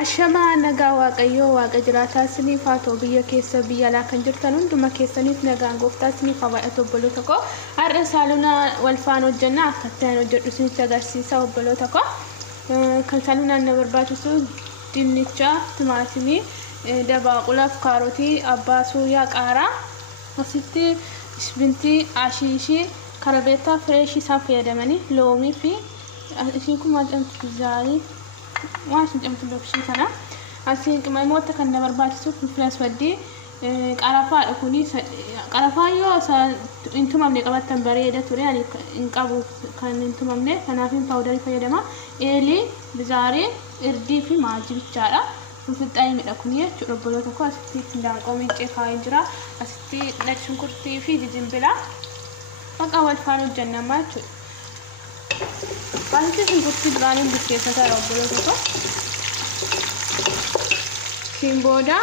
Ashama nagaa waaqayyoo waaqa jiraataa isiniif haa ta'u biyya keessa biyya alaa kan jirtan hunduma keessaniif nagaan gooftaa isiniif haa baay'atu obboloota koo. Har'a saaluna wal faana hojjannaa akka ittiin hojjedhu isinitti agarsiisa obboloota koo. Kan saalunaan na barbaachisu dinnicha, timaatimii, dabaaqulaaf kaarotii, abbaa suuyaa, qaaraa, asitti shibintii, ashiishii, karabeettaa fireeshii isaan fayyadamanii loomii fi ishiin kun maal jedhamti zaarii waan jedhamtu lookshii kana asiin qimamoota kan na barbaachisu filas waddii qarafaadha kuni qarafaa yoo intumamne qabattan bareeda ture ani hin qabu kan intumamne kanaafin paawudarii fayyadama eelii bizaarii irdii fi maajii bichaadha fixxaayii midha kuni jechuudha obboloota koo asitti daaqoo mincee kaa'ee jira asitti naqi shunkurtii fi jinjibila baqa wal faana hojjannamaa jechuudha. Wanti shunkurtii duraaniin buskeessa ta'e obboloota koo. Siin booda